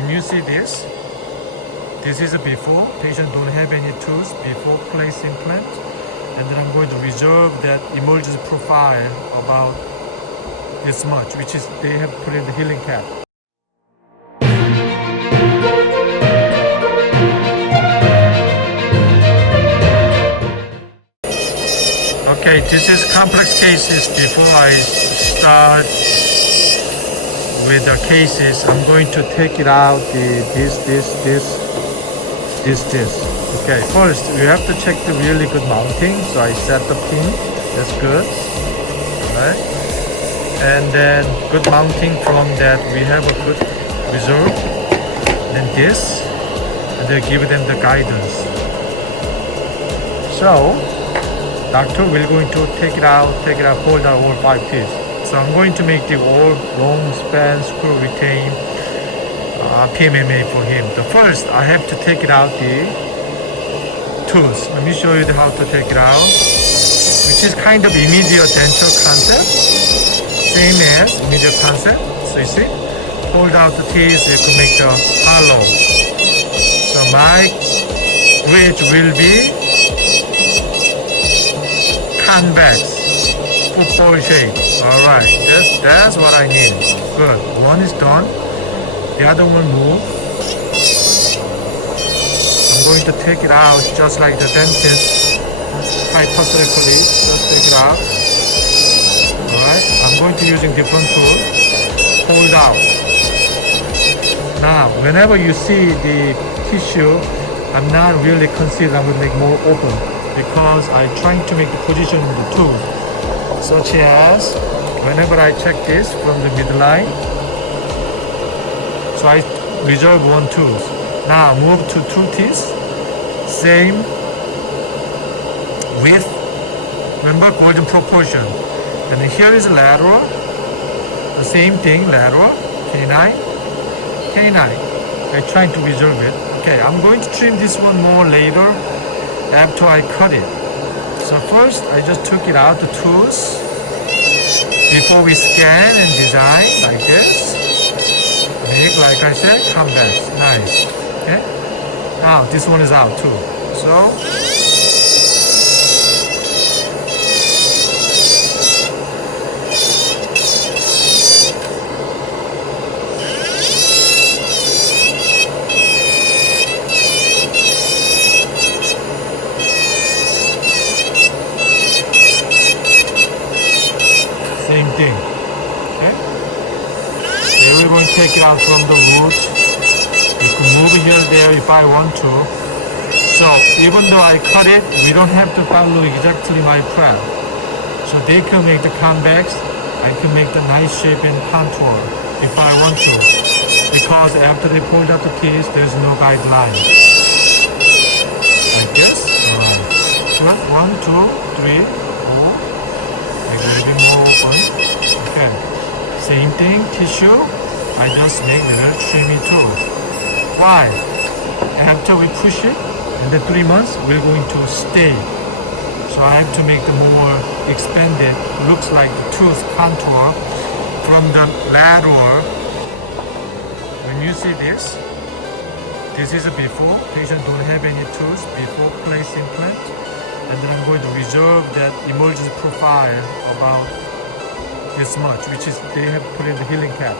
when you see this is a before. Patient don't have any tooth before place implant, and then I'm going to reserve that emergence profile about this much, which is they have put in the healing cap. Okay, this is complex cases. Before I start with the cases, I'm going to take it out this. Okay, first you have to check the really good mounting. So I set the pin. That's good. Alright. And then good mounting from that we have a good reserve. Then this, and they give them the guidance. So doctor will going to take it out, hold out all 5 teeth. So I'm going to make the all long span screw retain PMMA for him. The first I have to take it out the tooth. Let me show you how to take it out, which is kind of immediate dental concept, same as immediate concept. So you see, hold out the teeth, you can make the hollow. So my bridge will be convex, football shape. Alright, that's what I need. Good. One is done. The other one move. I'm going to take it out just like the dentist, hypothetically. Just take it out. Alright, I'm going to using different tool. Hold out. Now, whenever you see the tissue, I'm not really considering I would make more open, because I'm trying to make the position of the tooth, such as whenever I check this from the midline, so I reserve one tooth. Now move to 2 teeth, same width, remember golden proportion. And then here is lateral, the same thing, lateral, canine. I'm trying to reserve it. Okay, I'm going to trim this one more later after I cut it. So first I just took it out the tooth before we scan and design like this. Make, like I said, convex. Nice. Okay. Now this one is out too. So same thing. Okay. Here we're going to take it out from the root. You can move here, there if I want to. So even though I cut it, we don't have to follow exactly my prep. So they can make the convex, I can make the nice shape and contour if I want to. Because after they pulled out the teeth, there's no guideline. Like this. Alright. Good. 1, 2, 3, 4. Make a little bit more open. Okay. Same thing, tissue. I just make little trimmy too. Why? After we push it, in the 3 months, we're going to stay. So I have to make the more expanded, looks like the tooth contour from the lateral. When you see this is a before. Patient don't have any tooth before place implant. And then I'm going to reserve that emergence profile about this much, which is they have put in the healing cap.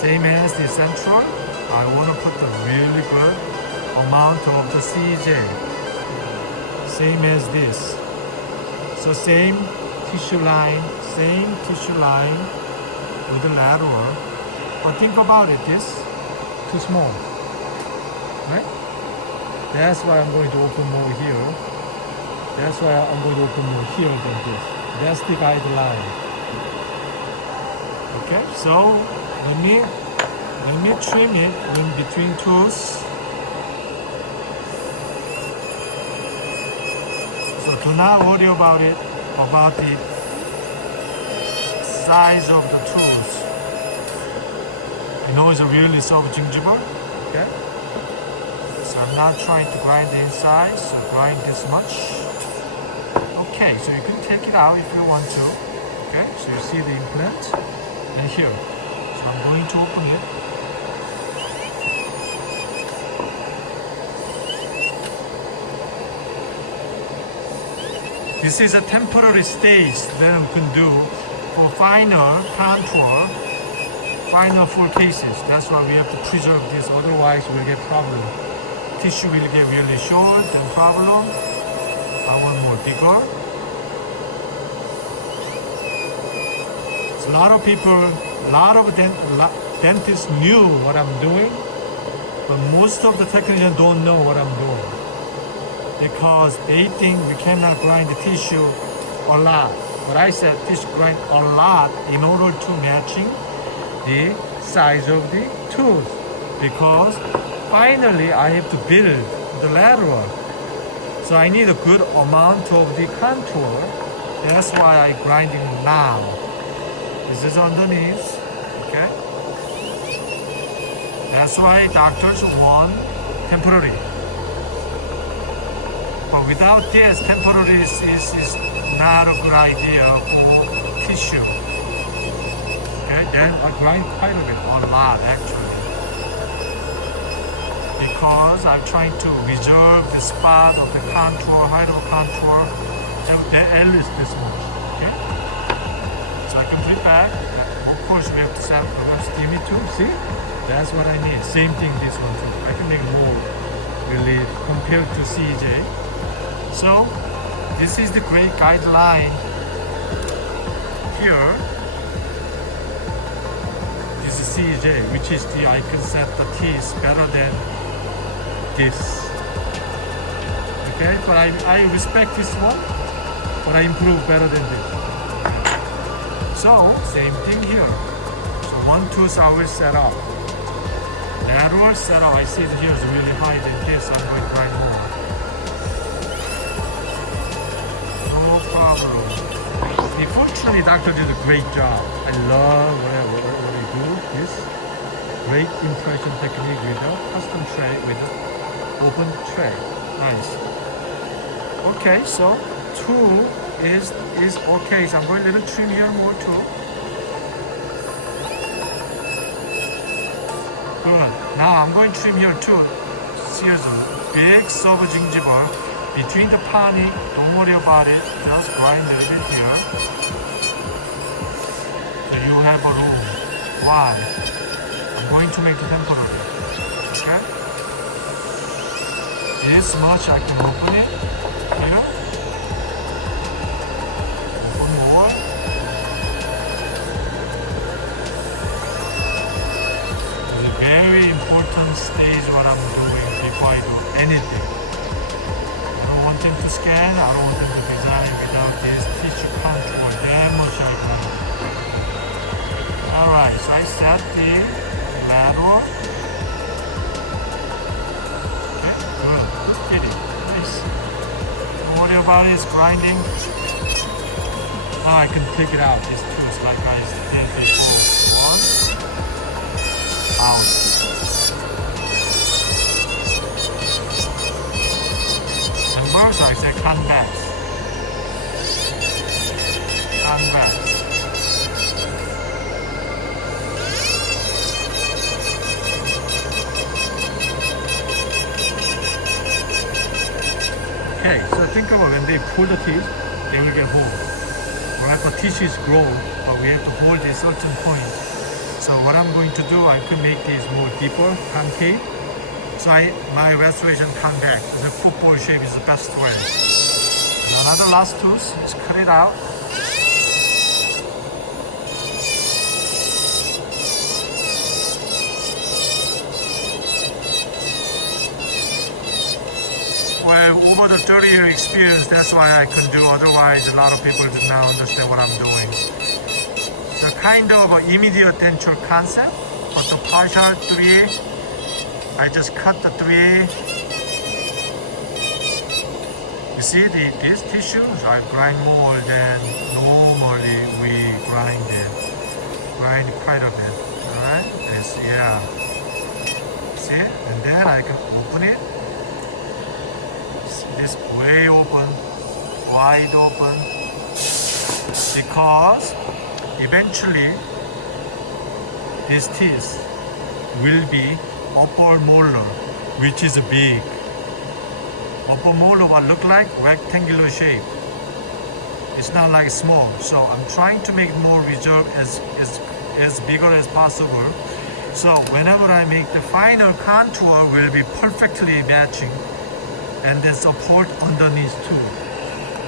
Same as the central, I want to put the really good amount of the CJ. Same as this. So same tissue line with the lateral. But think about it, this too small, right? That's why I'm going to open more here. That's why I'm going to open more here than this. That's the guideline. Okay, so let me trim it in between tools. So do not worry about it, about the size of the tools. I know it's a really soft gingiva, okay? So I'm not trying to grind the inside, so grind this much. Okay, so you can take it out if you want to. Okay, so you see the implant and here. So I'm going to open it. This is a temporary stage that we can do for final contour, final full cases. That's why we have to preserve this, otherwise we'll get problem. Tissue will get really short and problem. I want more bigger. So a lot of people, a lot of dentists knew what I'm doing, but most of the technicians don't know what I'm doing because they think we cannot grind the tissue a lot. But I said tissue grind a lot in order to matching the size of the tooth, because finally I have to build the lateral. So I need a good amount of the contour. That's why I grinding now. This is underneath, okay? That's why doctors want temporary. But without this, temporary is not a good idea for tissue. Okay, then I grind quite a bit, a lot actually. Because I'm trying to reserve the spot of the contour, height of contour, and at least this much. Okay? So I can flip back. Of course, we have to set up steamy too. See? That's what I need. Same thing this one too. I can make more relief compared to CJ. So this is the great guideline here. This is CJ, which is the I can set the teeth better than this. Okay, but I respect this one, but I improve better than this. So same thing here. So one tooth I will set up. Lateral setup, I see that here is really high than this, I'm going to grind more. No problem. Unfortunately, doctor did a great job. I love what he do. This great impression technique with a custom tray, with an open tray. Nice. Okay, so 2 is okay. So I'm going to little trim here more too. Good. Now I'm going to trim here too. Seriously, big sub gingiva between the pani. Don't worry about it. Just grind a little bit here. So you have a room. Why? I'm going to make the temporary. Okay. This much I can open it here. Open more. Very important stage what I'm doing before I do anything. I don't want them to scan, I don't want them to design without this tissue contour. That much I know. Alright, so I set the lateral. Okay, good. Get it. Nice. Don't worry about it, it's grinding. Now I can take it out, these tools like I did before. Out. And birds I say convex. Convex. Okay, so think about when they pull the teeth, they will get hole. Right, the tissues grow, but we have to hold a certain point. So what I'm going to do, I could make these more deeper, concave. So my restoration convex, the football shape is the best way. Another last tooth, let's cut it out. Well, over the 30-year experience, that's why I can do. Otherwise, a lot of people do not understand what I'm doing. So kind of an immediate denture concept, but the partial 3A, I just cut the 3A. You see, these tissues, I grind more than normally we grind it. Grind quite a bit, alright? This, yeah. See, and then I can open it. See, this way open, wide open, because eventually these teeth will be upper molar, which is big. Upper molar what look like rectangular shape. It's not like small. So I'm trying to make more reserve as bigger as possible. So whenever I make the final contour will be perfectly matching and the support underneath too.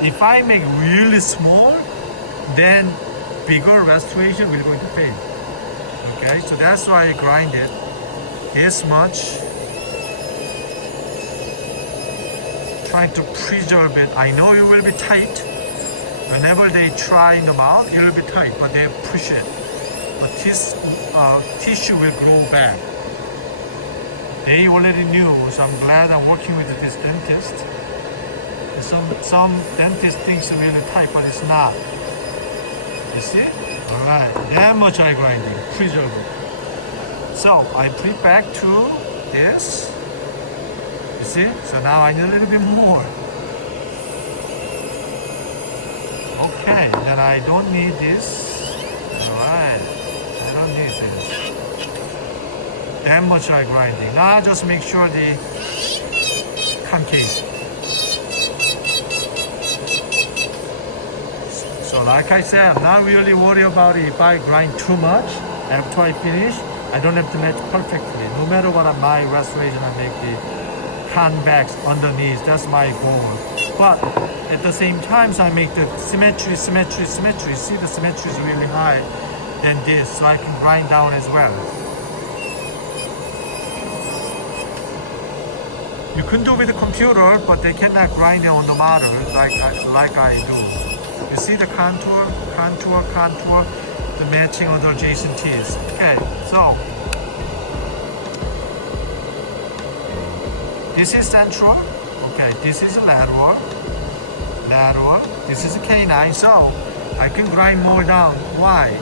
If I make really small, then bigger restoration will going to fail. Okay, so that's why I grind it this much. Trying to preserve it. I know it will be tight. Whenever they try in the mouth, it will be tight, but they push it. But this tissue will grow back. They already knew, so I'm glad I'm working with this dentist. Some dentist thinks it's really tight, but it's not. You see? Alright, that much I grinding, preserve it. So I put it back to this. You see? So now I need a little bit more. Okay, then I don't need this. Alright, I don't need this. That much I grinding. Now just make sure the concave. So like I said, I'm not really worried about it. If I grind too much after I finish, I don't have to match perfectly. No matter what my restoration, I make the convex underneath. That's my goal. But at the same time, so I make the symmetry. See, the symmetry is really high than this, so I can grind down as well. You can do with the computer, but they cannot grind it on the model like I do. You see the contour, the matching of the adjacent teeth. Okay, so this is central. Okay, this is lateral. This is a canine. So I can grind more down. Why?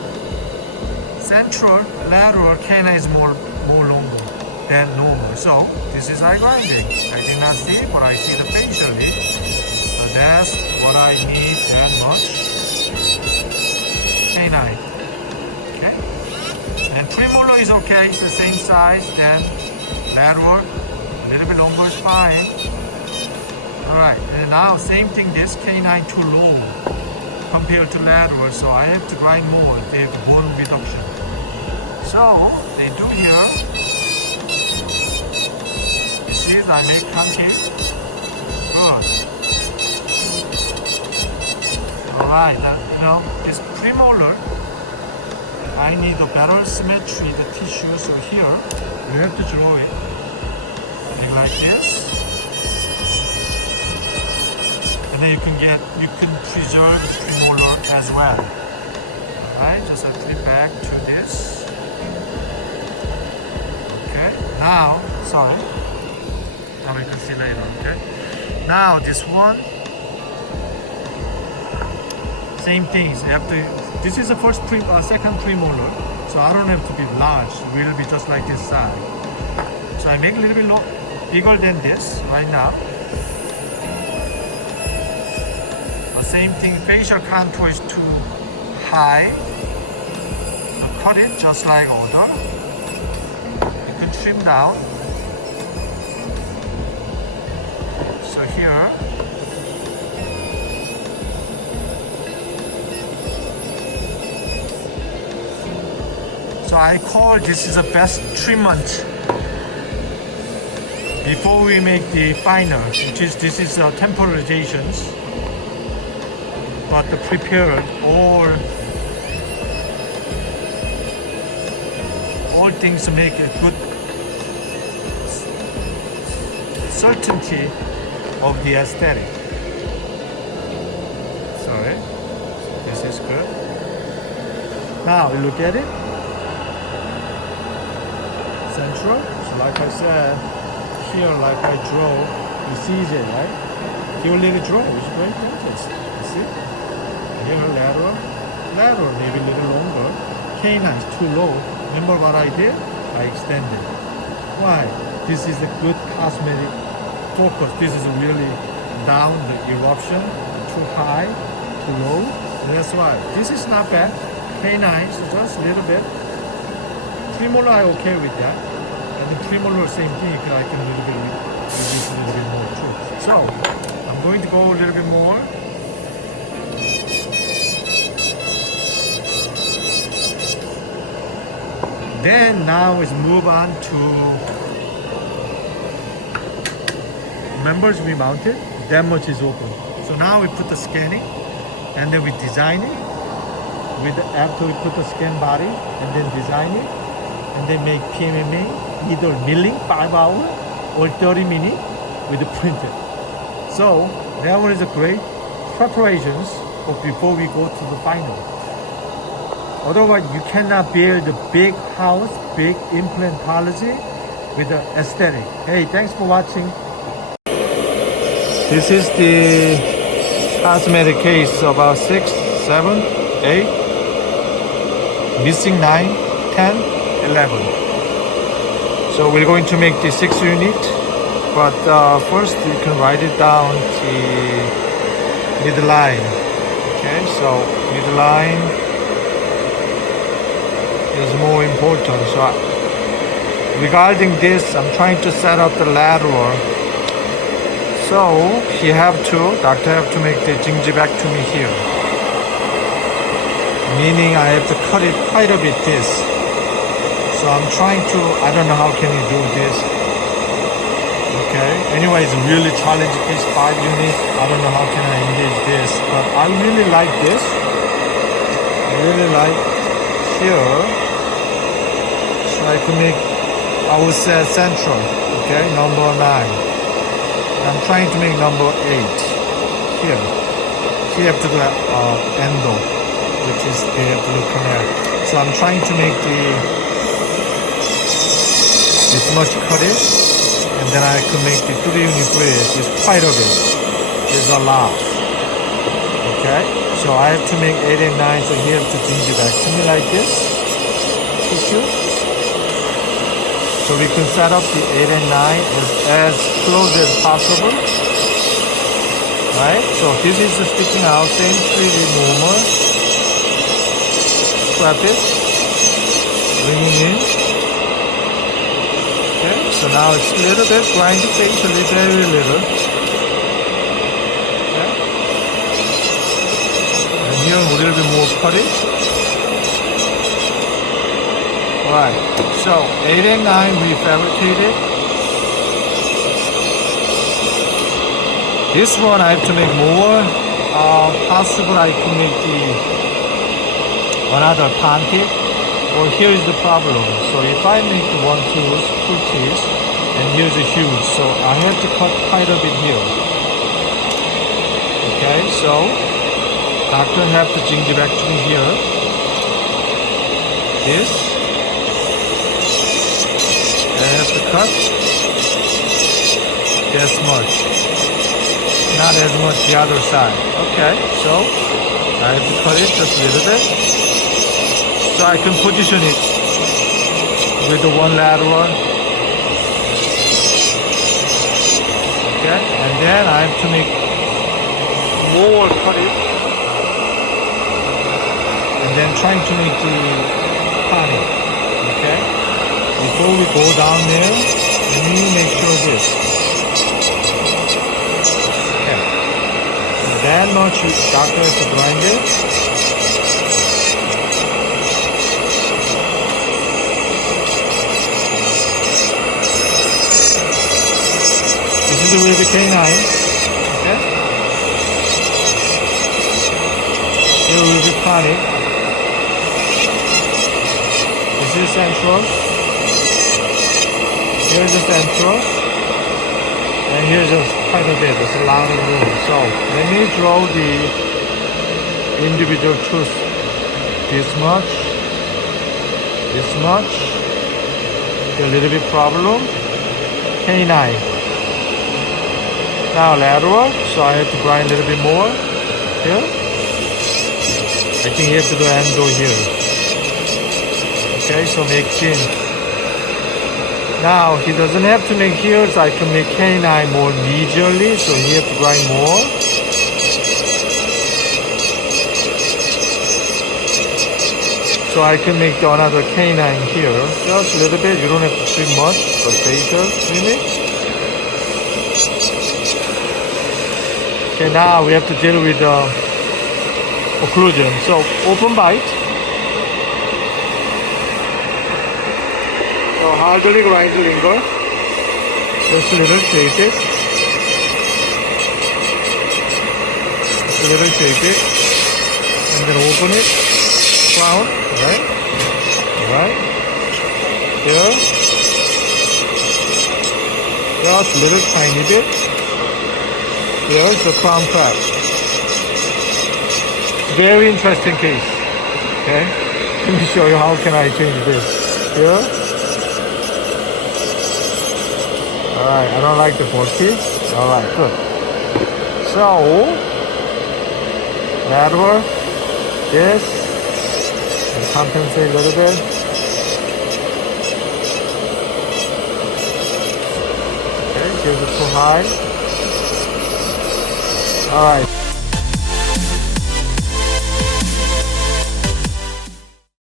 Central, lateral, canine is more longer than normal. So this is eye grinding. I did not see, but I see the facially. So that's what I need that much. Canine. Okay. And premolar is okay. It's the same size. Then lateral, a little bit longer is fine. Alright, and now same thing, this canine too low compared to lateral, so I have to grind more, the bone reduction. So, they do here, you see I make concave, good. Alright, this premolar, I need a better symmetry, the tissue, so here, you have to draw it, like this. And then you can preserve premolar as well. Alright, just I put it back to this. Okay, now we can see later, okay? Now this one, same things. This is the second premolar, so I don't have to be large. It will be just like this side. So I make a little bit bigger than this right now. Same thing, facial contour is too high. So cut it just like other. You can trim down. So here, so I call this is the best treatment before we make the final, which is this is temporizations. But the prepared all things to make a good certainty of the aesthetic. Sorry, this is good. Now you look at it. Central. So like I said, here like I draw, you see it, right? You already draw, it's great dentist. You see? Here lateral, maybe a little longer. Canine is too low. Remember what I did? I extended. Why? This is a good cosmetic focus. This is really down the eruption, too high, too low. That's why. This is not bad. Canine, so just a little bit. Premolar, I okay with that. And the premolar, same thing. I can reduce a little bit more too. So I'm going to go a little bit more. Then now is move on to members we mounted. That much is open. So now we put the scanning and then we design it. After we put the scan body and then design it and then make PMMA either milling 5 hours or 30 minutes with the printer. So that one is a great preparations before we go to the final. Otherwise, you cannot build a big house, big implantology with the aesthetic. Hey, thanks for watching. This is the cosmetic case, about 6, 7, 8, missing 9, 10, 11. So we're going to make the 6 unit, but first you can write it down the midline. Okay, so midline is more important. So regarding this, I'm trying to set up the lateral. So doctor have to make the gingivectomy here. Meaning I have to cut it quite a bit this. So I'm trying to, I don't know how can you do this. Okay, anyway, it's really challenging case 5 unit. I don't know how can I engage this, but I really like this. I really like here. So I can make, I would say central, okay, number 9. I'm trying to make number 8 here. Here have to do endo, which is they have to look at. So I'm trying to make this much cut it, and then I can make the 3 unit bridge. It's quite a bit. It's a lot. Okay, so I have to make 8 and 9. So here have to gingivectomy like this tissue. So we can set up the 8 and 9 as close as possible. Right? So this is the sticking out, same 3D remover. Scrap it. Bring it in. Okay, so now it's a little bit grinded facially, very little. Okay. And here a little bit more cutting. Alright, so 8 and 9 we fabricated. This one I have to make more. Possible I can make another panty. Well, here is the problem. So if I make the 1 tooth, 2 teeth, and here's a huge, so I have to cut quite a bit here. Okay, so doctor have to gingivectomy here. This. I have to cut this much, not as much the other side. Okay, so I have to cut it just a little bit, so I can position it with the 1 lateral. Okay, and then I have to make more cut it, and then trying to make the panty. Okay. Before we go down there, let me make sure this. Okay. That much doctor has to grind it. This is the Canine. Okay. Here will be chronic. This is central. Here's the central, and here's just quite a bit, there's a lot of room. So let me draw the individual tooth. This much, a little bit problem. Canine. Now lateral, so I have to grind a little bit more here. I think you have to do endo here. Okay, so make chin. Now he doesn't have to make here, so I can make canine more medially, so he have to grind more. So I can make another canine here, just a little bit. You don't have to trim much, but facial trimming. Okay, now we have to deal with occlusion. So open bite. hardly grind the finger. Just a little shake it. Just a little shake it. And then open it. Crown. Right? Right? Here. Just a little tiny bit. Here's the crown crab. Very interesting case. Okay? Let me show you how can I change this. Here. Alright, I don't like the pork piece. Alright, good. So, lateral, this, and compensate a little bit. Okay, gives it too high. Alright.